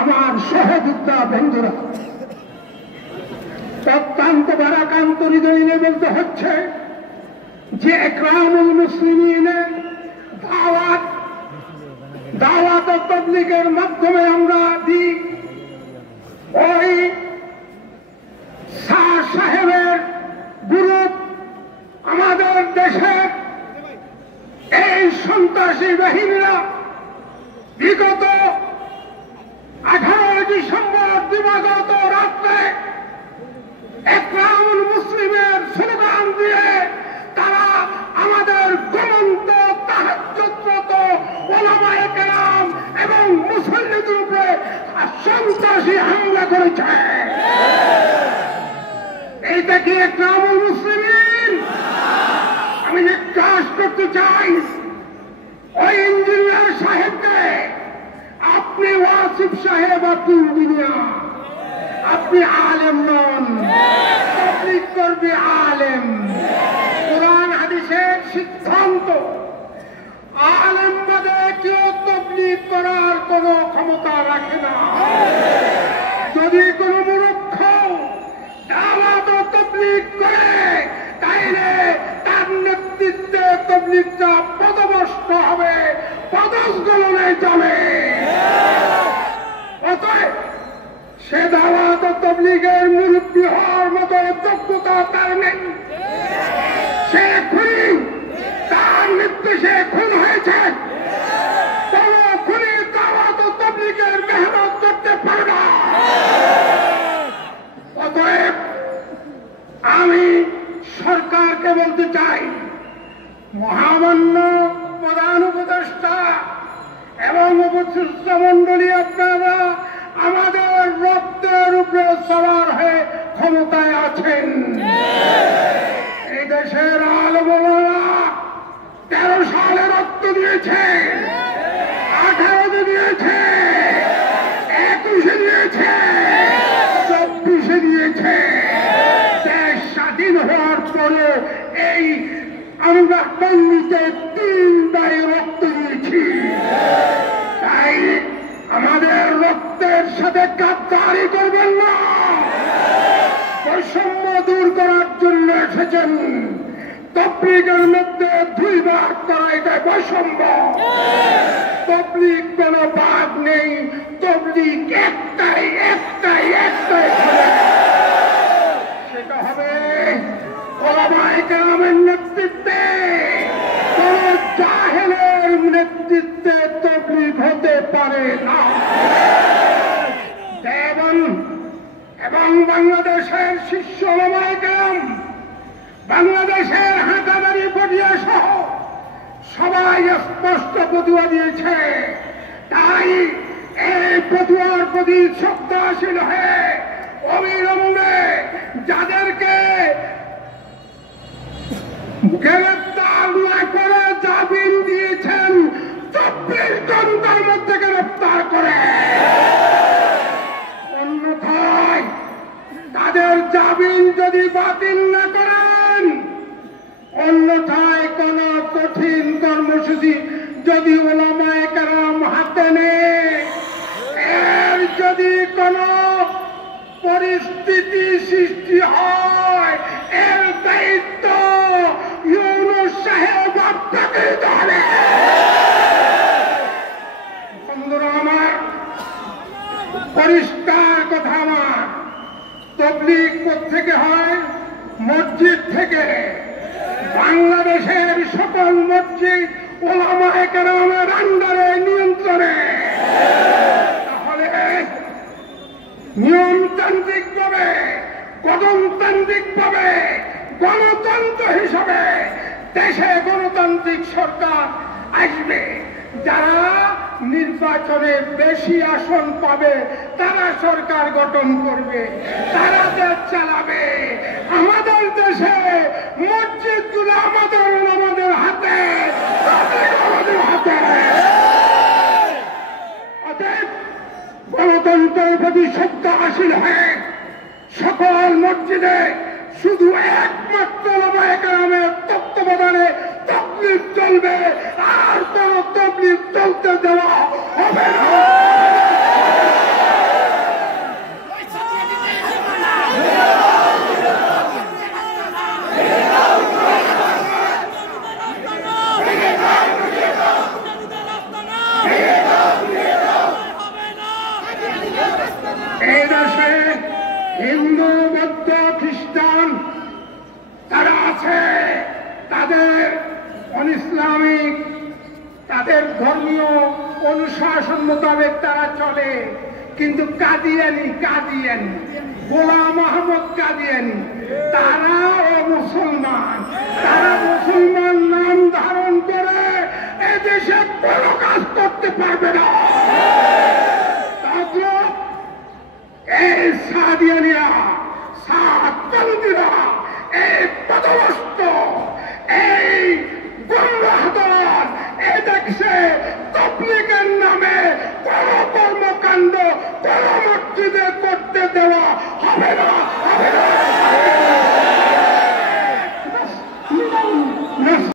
আমার সহযোদ্ধা বন্ধুরা, অত্যন্ত ভারাক্রান্ত হৃদয় নিয়ে বলতে হচ্ছে যে ইকরামুল মুসলিমিনের দাওয়াত ও তাবলীগের মাধ্যমে আমরা দিই ওই শাহ সাহেবের গ্রুপ আমাদের দেশের এই সন্ত্রাসী বাহিনীরা বিগত 18 ডিসেম্বর দিবাগত রাত্রে ইকরামুল মুসলিমের স্লোগান দিয়ে তারা আমাদের ঘুমন্ত তাহাজ্জুদরত উলামায়ে কেরাম এবং মুসল্লিদের উপরে সন্ত্রাসী হামলা করেছে। এইটা কি ইকরামুল মুসলিমিন? আমি জিজ্ঞাসা করতে চাই ওই ইঞ্জিনিয়ার সাহেবকে, আপনি ওয়াসিফ সাহেব, আপনি ইঞ্জিনিয়ার, আপনি আলেম নন, তাবলীগ করবে আলেম। কোরআন হাদিসের সিদ্ধান্ত আলেম বাদে কেউ তাবলীগ করার কোন ক্ষমতা রাখে না। যদি কোন মূর্খ দাওয়াত ও তাবলীগ করে তাইলে তার নেতৃত্বে তাবলীগটা পদভ্রষ্ট হবে, পদস্খলনে যাবে। অতএব সে দাওয়াত ও তাবলীগের মুরব্বী হওয়ার মতো যোগ্যতা তার নেই। সে খুনি, তার নির্দেশে খুন হয়েছে। কোন খুনি দাওয়াত ও তাবলীগের মেহনত করতে পারে না। অতএব আমি সরকারকে বলতে চাই, মহামান্য প্রধান উপদেষ্টা এবং উপদেষ্টা মন্ডলী, আপনারা আমাদের রক্তের উপরে সওয়ার হয়ে ক্ষমতায় আছেন। এই দেশের আলেমরা 13 সালে রক্ত দিয়েছে, 18 দিয়েছে, 21 দিয়েছে, 24 দিয়েছে। দেশ স্বাধীন হওয়ার পরে এই আমরা টঙ্গিতে 3 বারে রক্ত দিয়েছি। তাই আমাদের রক্তের সাথে গাদ্দারি করবেন না। বৈষম্য দূর করার জন্য এসেছেন। তাবলীগের মধ্যে 2 ভাগ করা, এটা বৈষম্য। তাবলীগ কোন ভাগ নেই, তাবলীগ একটাই। সেটা হবে উলামায়ে কেরামের নেতৃত্বে। কোন জাহেলের নেতৃত্বে তাবলীগ হতে পারে না। এবং বাংলাদেশের শীর্ষ উলামায়ে কেরাম, বাংলাদেশের হাটাদারি পটিয়া সহ সবাই স্পষ্ট ফতোয়া দিয়েছে। তাই এই ফতোয়ার প্রতি শ্রদ্ধাশীল হয়ে অবিলম্বে যাদেরকে গ্রেফতার না করে জামিন দিয়েছেন 24 ঘন্টার মধ্যে গ্রেফতার করে। অন্যথায় তাদের জামিন যদি বাতিল না করেন, অন্যথায় কোন কঠিন কর্মসূচি যদি উলামায়ে কেরাম হাতে নেয়, এর যদি কোন পরিস্থিতি সৃষ্টি হয়, এর দায়িত্ব ইউনূস সাহেব আপনাকে ধরে। বন্ধুরা আমার, পরিষ্কার কথা আমার, তাবলীগ কোত্থেকে হয়? মসজিদ থেকে। বাংলাদেশের সকল মসজিদ উলামায়ে কেরামের আন্ডারে, নিয়ন্ত্রণে। তাহলে নিয়মতান্ত্রিক ভাবে, গণতান্ত্রিক ভাবে, গণতন্ত্র হিসাবে দেশে গণতান্ত্রিক সরকার আসবে। যারা নির্বাচনে বেশি আসন পাবে তারা সরকার গঠন করবে, তারা দেশ চালাবে। আমাদের দেশে মসজিদগুলো আমাদের হাতে, আমাদের হাতে। অতএব গণতন্ত্রের প্রতি শ্রদ্ধাশীল হয়ে সকল মসজিদে শুধু একমাত্র উলামায়ে কেরামের তত্ত্বাবধানে তাবলীগ চলবে, আর কোন তাবলীগ চলতে দেওয়া হবে না। হিন্দু বৌদ্ধ খ্রিস্টান তারা আছে, তাদের অনইসলামিক তাদের ধর্মীয় অনুশাসন মোতাবেক তারা চলে, কিন্তু কাদিয়ানি গোলাম মোহাম্মদ কাদিয়ানি তারাও মুসলমান। তারা মুসলমান নাম ধারণ করে এদেশে কোনো কাজ করতে পারবে না। এই সাদিয়ানিরা, সাতবন্দীরা, এই পদমস্ত, এই গুমরাহ দল এদেশে তাবলীগের নামে কোন কর্মকাণ্ড কোন মসজিদে করতে দেওয়া হবে না।